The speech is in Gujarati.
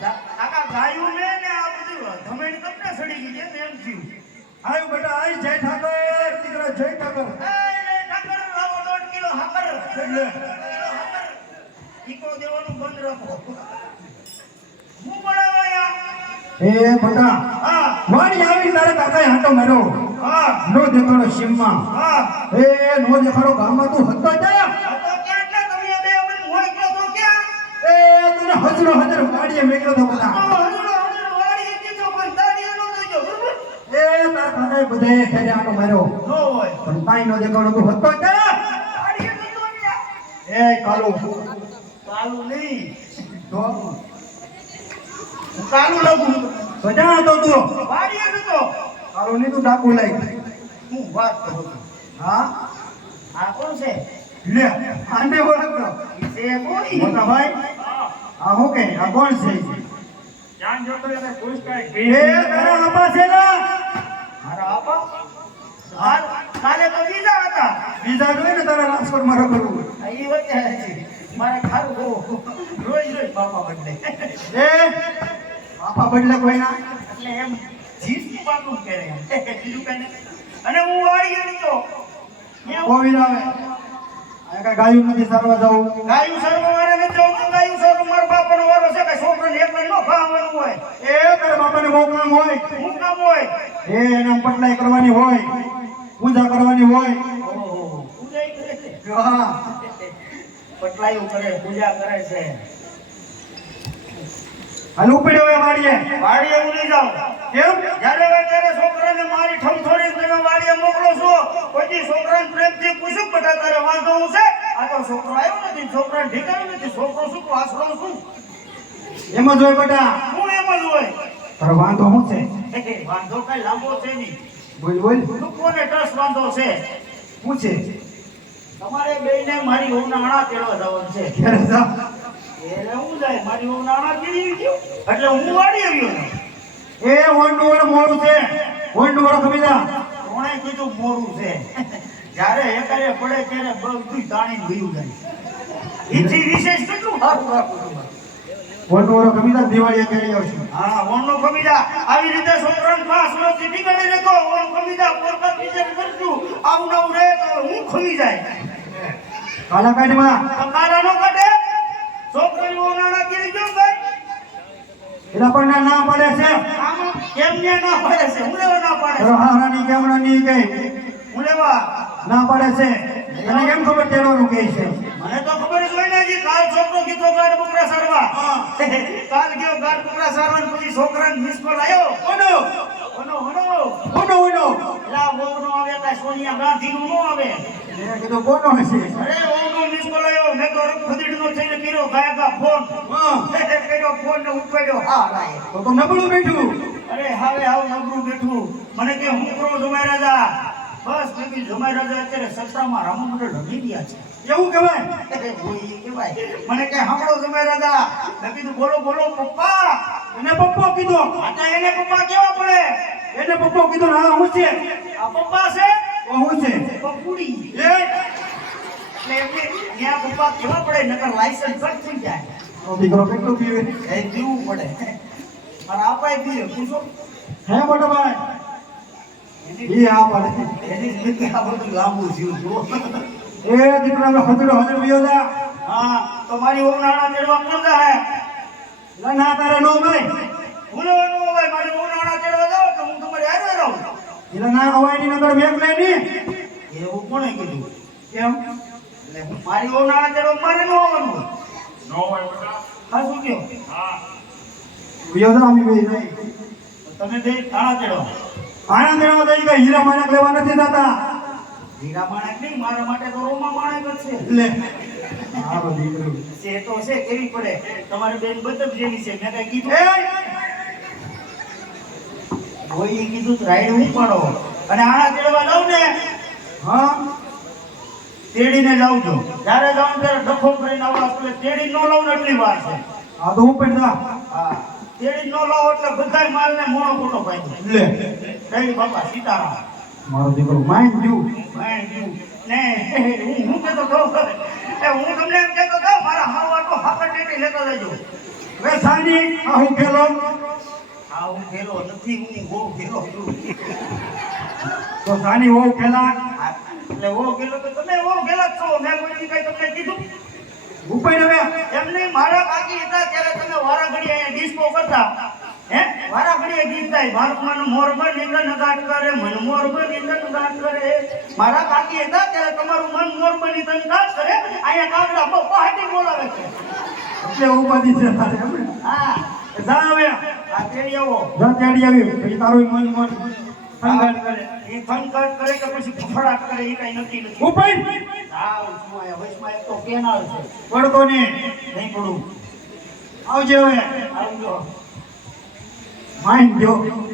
આકા આખા ગાયું મે ને આ બધું ધમેણ તમને સડી ગઈ છે એમ થયું. આયો બેટા આય જય ઠાકોર દીકરા જય ઠાકોર. એ જય ઠાકર લાવો દોઢ કિલો હાકર. એટલે. ઈકો દેવાનું બંધ રાખો. હું બળાવાયા એ બેટા હા. વાણી આવી તારે કાકાએ હાટો માર્યો. હા. નો દેખાડો સિમમાં. હા. એ નો દેખાડો ગામમાં તું હતો જા હજરો હજર વાડીએ મેક્યો તો તો બધા એ તારા કાકાએ બધાએ ખેડે હાંટો માર્યો. નો હોય. પણ કાંઈ નો દેખાડો તું હતો ક્યાં એ કાલો. કાલું નહીં. તો? કાલું તો હતો તું. વાડીએ કીધો કાલુ ની તું ડાકુ લઈ. હું વાત કરું હા? આ કોણ છે? લે આને ઓળખતો ઈ કોણ મોટા ભાઈ આ હું કે આ કોણ છે? ધ્યાન જોતો એટલે ખુશ કાંઈ એ તારા આપા છે ના મારા આપા? હાલ કાલે તો બીજા હતા. બીજા જોઈ ને તારા રાજકોટમાં રખડવું એ વચ્ચે છે. મારે ખારું બહુ રોજ રોજ બાપા બદલે. એ બાપા બદલે કોઈ ના. એટલે એમ જીસની બાપુ કરે એમ. બીજું કઈ અને હું વાળી ગયો તો. કોવિડ આવે. ગાયું નથી સારવા જવું? ગાયું સર્વ મારે નથી જવું. તો ગાયું સર્વ મારા બાપાનો વારો છે કે છોકરાને એકલા ન ખાવાનું હોય. એ તારા બાપાને કામ હોય. હું કામ હોય? એ એના પટલાઈ કરવાની હોય. પૂજા કરવાની હોય. પૂજા કરે છે હા કરે પૂજા કરે છે. હાલ ઉપડ્યો હવે વાડીએ. વાડીએ હું નહીં જાઉં કેમ? જ્યારે હોય ત્યારે છોકરાને મારી ઠમઠોડી તમે વાડીએ મોકલો છો કોઈ છોકરાને પ્રેમથી પૂછ્યું બટા તારે વાંધો હું છે? આ તો છોકરો આવ્યો નથી છોકરાને ઠીકાણું નથી છોકરો શું આશરો શું એમ જ હોય બટા. હું એમ જ હોય. તારો વાંધો શું છે? વાંધો કઈ લાંબો છે નહીં. બોલ બોલ. લોકોને ટ્રસ્ટ વાંધો છે? શું છે? તમારે બેને મારી હોમના આણા તેડવા જવાનું છે. ક્યારે એટલે હું જાય? મારી હું તેડી ગયો એટલે હું વાડી આવ્યો ને એ વંડુ મોડું છે. વંડુ વડ ખમીદા કોણે કીધું મોડું છે? જ્યારે એકારે પડે ત્યારે બધું જાય. એથી વિશેષ કેટલું સારું રાખું વડ ખમીદા દિવાળી કરી આવશું. હા ઓણનો કમીદા આવી રીતે છોકરાને પાંચ વર્ષથી ટીકાડી લેતો વન કમીદા પોરકા વિચાર કરશું આવું નવું રહે તો હું ખમી જાય. કાલા કાઢમાં તમારા નો કાઢે પણ ના પડે છે? આમાં કેમ ને ના પડે છે. હું લેવા ના પાડે તારો હારાની છે હું લેવા? ના પડે છે. તને કેમ ખબર તેડવાનું કે છે? મને તો ખબર જ હોય ને કાલ છોકરો કીધો ગાડ બકરા સારવા. કાલ ગયો ગાડ બકરા સારવા ને પછી છોકરાને મિસ કોલ આવ્યો ઓનો! ઓનો ઓનો ઓનો. ઓનો વહુનો આવે કાંઈ સોનિયા ગાંધીનો નો આવે. મેં કીધું કોનો હશે? અરે ઓનો મિસ કોલ આવ્યો મેં તો ખદીડનો થઈને કર્યો ગાયકા ફોન. હા. ને ઉપાડ્યો હા લાય તો તો નબળું બેઠું. અરે હવે આવ નબળું બેઠું. મને કે હું કરો જમાઈ રાજા? બસ બેબી જમાઈ રાજા અત્યારે સત્તામાં રામ મંડળ રમી ગયા છે. એવું કહેવાય. મને કે સાંભળો જમાઈ રાજા? મેં કીધું બોલો બોલો પપ્પા. એને પપ્પો કીધો. આ એને પપ્પા કેવા પડે? એને પપ્પો કીધો હા હું છે. આ પપ્પા છે? હું છે? પપ્પુડી એ એટલે એમને ત્યાં પપ્પા કેવા પડે? નકર લાયસન્સ કટ થઈ જાય. દીકરો કેટલું પીવે. એ પીવું પડે? મારા આપાય પીએ પૂછો. હે મોટો ભાઈ? ઈ આ પડે. એની જિંદગી આ લાંબુ થયું જુઓ. એ દીકરાનો હજરો હજર હા ચડવા જાય ના ના તારે નો ભાઈ. હોય મારી ઉનાળા ચડવા જાવ તો હું તમારી હારે રહું. એટલે ના હવાઈ ની નગર મેઘ લે. ની એવું કોણે કીધું? કેમ? એટલે હું મારી ઉનાળા ચડવા મારે નો આવવાનું નો હોય બેટા. હા શું કહો હા વિયો જા અમે નહીં. તમે બે થાણા ચડવા આનંદ રહેવા દઈ કે હીરા માણક લેવા નથી થતા હીરા માણેક નહીં મારા માટે તો રોમા માણેક જ છે. લે મારો દીકરો છે તો છે કેવી પડે? તમારી બેન બતક જેવી છે મેં કઈ કીધું? કોઈ કીધું રાઈડ હું પડો. અને આણા ચડવા જાઉં ને? હા. તેડીને લાવજો જ્યારે જાઉં ત્યારે ડખો કરીને આવવા એટલે તેડી નો ને એટલી વાર છે. આ તો ઉપર જા હા. તેડી નો લાવો એટલે બધાય માલને મોણો ખોટો પાડ્યો લે. કઈ બાપા સીતારામ. મારો દીકરો માઇન જુ મેં કીધું, ને હું હું તો એ હું તમને એમ કહેતો તો મારા હાવા તો હાકર ટેટી લેતા જજો વે સાની આ હું ખેલો હા હું ખેલો નથી હું બહુ ખેલો છું. તો સાની હો ખેલા હા, એટલે ઓ ગેલો તો તમે ઓ ગેલા છો. મેં કોઈ કઈ તમને કીધું? ઉપર હવે. એમ નહીં મારા બાકી હતા ત્યારે તમે વારા ઘડી અહીંયા ડિસ્કો કરતા. હે? વારા ઘડી ગીત થાય ભારત મન મોર મન નિંદન ગાટ કરે મન મોર મન નિંદન ગાટ કરે. મારા કાકી હતા ત્યારે તમારું મન મોર મન નિંદન ગાટ કરે. અહીંયા કાગડા બહુ પહાટી બોલાવે છે. એટલે ઉપાધિ છે તારે હા. જા હવે. આ તેડી આવો. જા તેડી આવી. તારું મન મન સંગાટ કરે. એ થનગટ કરે કે પછી ફફડાટ કરે એ કઈ નક્કી નથી. ઉપર હા વચમાં એક તો કેનાલ છે. પડતો ને. નહીં પડું. આવજે હવે. આવજો. માઇન્ડ જો